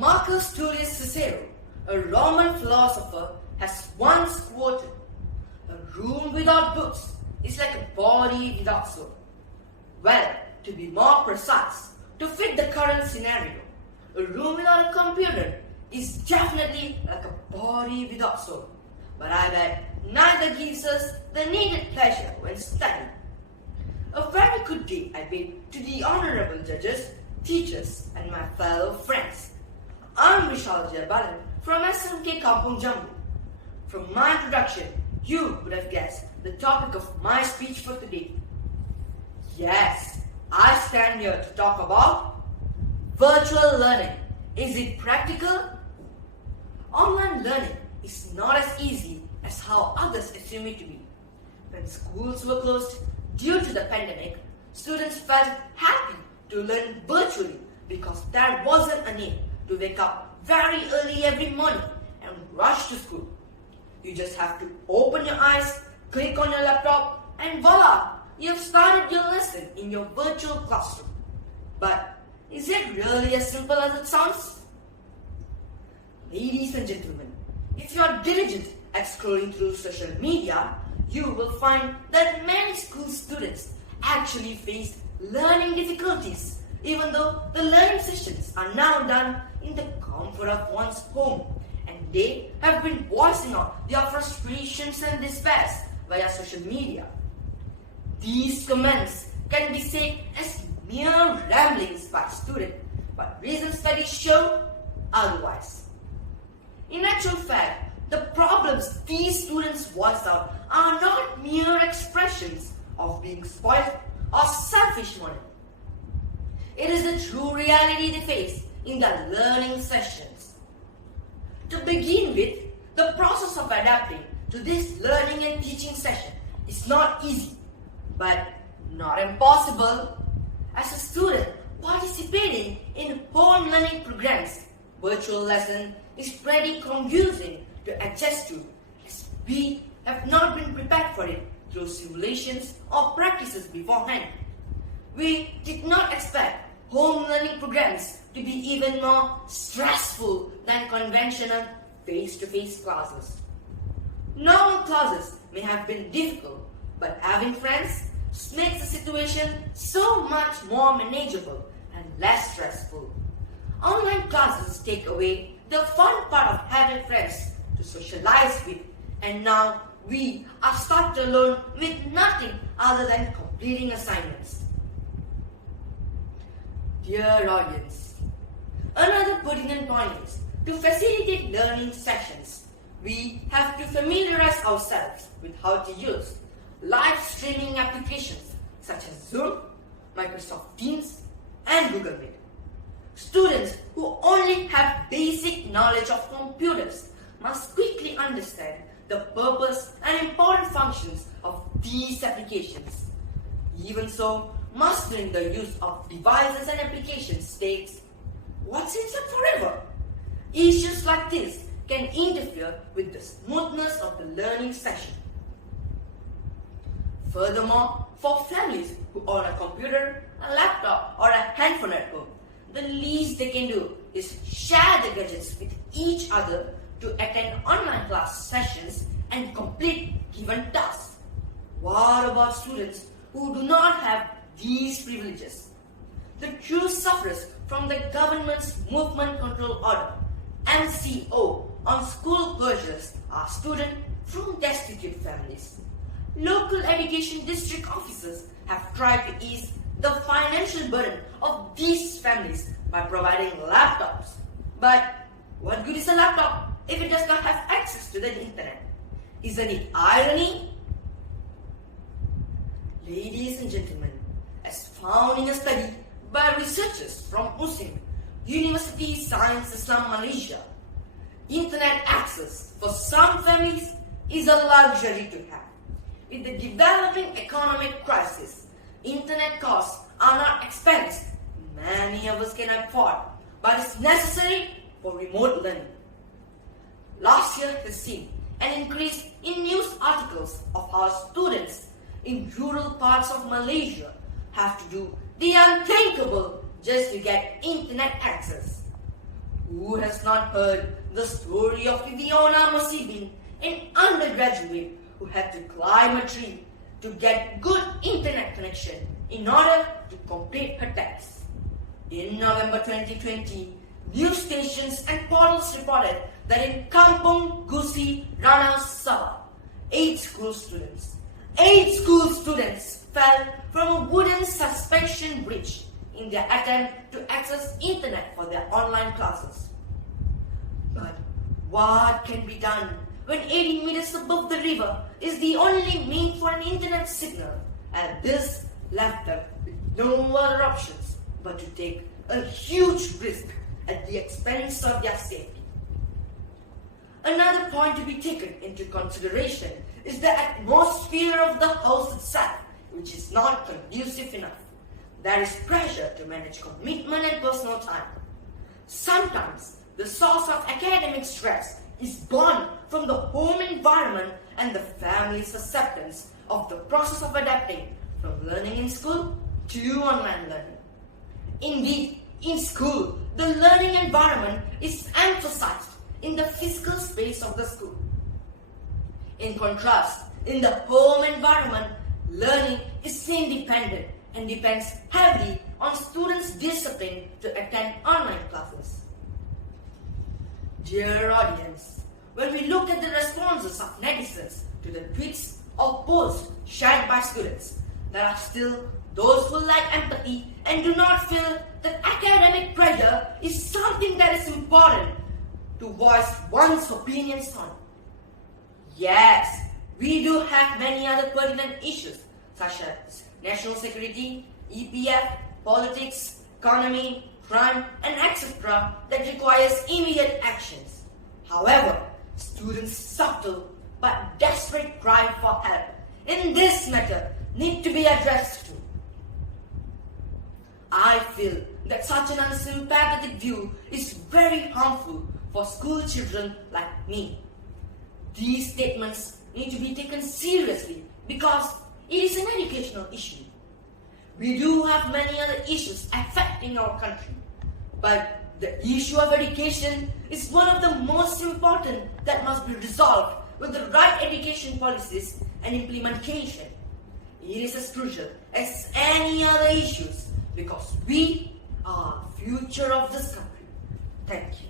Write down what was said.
Marcus Tullius Cicero, a Roman philosopher, has once quoted, "A room without books is like a body without soul." Well, to be more precise, to fit the current scenario, a room without a computer is definitely like a body without soul. But I bet neither gives us the needed pleasure when studying. A very good day I bid to the honorable judges, teachers, and my fellow friends. I'm Vishal Jayabalan from SMK Kampung Jambu. From my introduction, you would have guessed the topic of my speech for today. Yes, I stand here to talk about virtual learning. Is it practical? Online learning is not as easy as how others assume it to be. When schools were closed due to the pandemic, students felt happy to learn virtually because there wasn't a need to wake up very early every morning and rush to school. You just have to open your eyes, click on your laptop, and voila, you have started your lesson in your virtual classroom. But is it really as simple as it sounds? Ladies and gentlemen, if you are diligent at scrolling through social media, you will find that many school students actually face learning difficulties, even though the learning sessions are now done in the comfort of one's home, and they have been voicing out their frustrations and despairs via social media. These comments can be said as mere ramblings by students, but recent studies show otherwise. In actual fact, the problems these students voice out are not mere expressions of being spoiled or selfish money. It is the true reality they face in their learning sessions. To begin with, the process of adapting to this learning and teaching session is not easy, but not impossible. As a student participating in home learning programs, virtual lesson is pretty confusing to adjust to, as we have not been prepared for it through simulations or practices beforehand. We did not expect home learning programs to be even more stressful than conventional face-to-face classes. Normal classes may have been difficult, but having friends makes the situation so much more manageable and less stressful. Online classes take away the fun part of having friends to socialize with, and now we are stuck alone with nothing other than completing assignments. Dear audience, another pertinent point is to facilitate learning sessions, we have to familiarize ourselves with how to use live streaming applications such as Zoom, Microsoft Teams, and Google Meet. Students who only have basic knowledge of computers must quickly understand the purpose and important functions of these applications. Even so, mastering the use of devices and applications takes what's in them forever. Issues like this can interfere with the smoothness of the learning session. Furthermore, for families who own a computer, a laptop, or a handphone at home, the least they can do is share the gadgets with each other to attend online class sessions and complete given tasks. What about students who do not have these privileges? The true sufferers from the government's Movement Control Order, MCO, on school closures are students from destitute families. Local education district officers have tried to ease the financial burden of these families by providing laptops. But what good is a laptop if it does not have access to the internet? Isn't it irony? Ladies and gentlemen, as found in a study by researchers from Muslim University Science Islam Malaysia, internet access for some families is a luxury to have. With the developing economic crisis, internet costs are not expense many of us can afford, but it's necessary for remote learning. Last year has seen an increase in news articles of how students in rural parts of Malaysia have to do the unthinkable just to get internet access. Who has not heard the story of Fiona Musibin, an undergraduate who had to climb a tree to get good internet connection in order to complete her tests? In November 2020, news stations and portals reported that in Kampung Gusi Rana Sabah, 8 school students fell from a wooden suspension bridge in their attempt to access internet for their online classes. But what can be done when 80 meters above the river is the only means for an internet signal, and this left them with no other options but to take a huge risk at the expense of their safety. Another point to be taken into consideration is the atmosphere of the house itself, which is not conducive enough. There is pressure to manage commitment and personal time. Sometimes the source of academic stress is born from the home environment and the family's acceptance of the process of adapting from learning in school to online learning. Indeed, in school, the learning environment is emphasized in the physical space of the school. In contrast, in the home environment, learning is independent and depends heavily on students' discipline to attend online classes. Dear audience, when we look at the responses of netizens to the tweets or posts shared by students, there are still those who lack empathy and do not feel that academic pressure is something that is important to voice one's opinions on. Yes, we do have many other pertinent issues such as national security, EPF, politics, economy, crime, and etc. that requires immediate actions. However, students' subtle but desperate cry for help in this matter need to be addressed too. I feel that such an unsympathetic view is very harmful for school children like me. These statements need to be taken seriously because it is an educational issue. We do have many other issues affecting our country, but the issue of education is one of the most important that must be resolved with the right education policies and implementation. It is as crucial as any other issues because we are the future of this country. Thank you.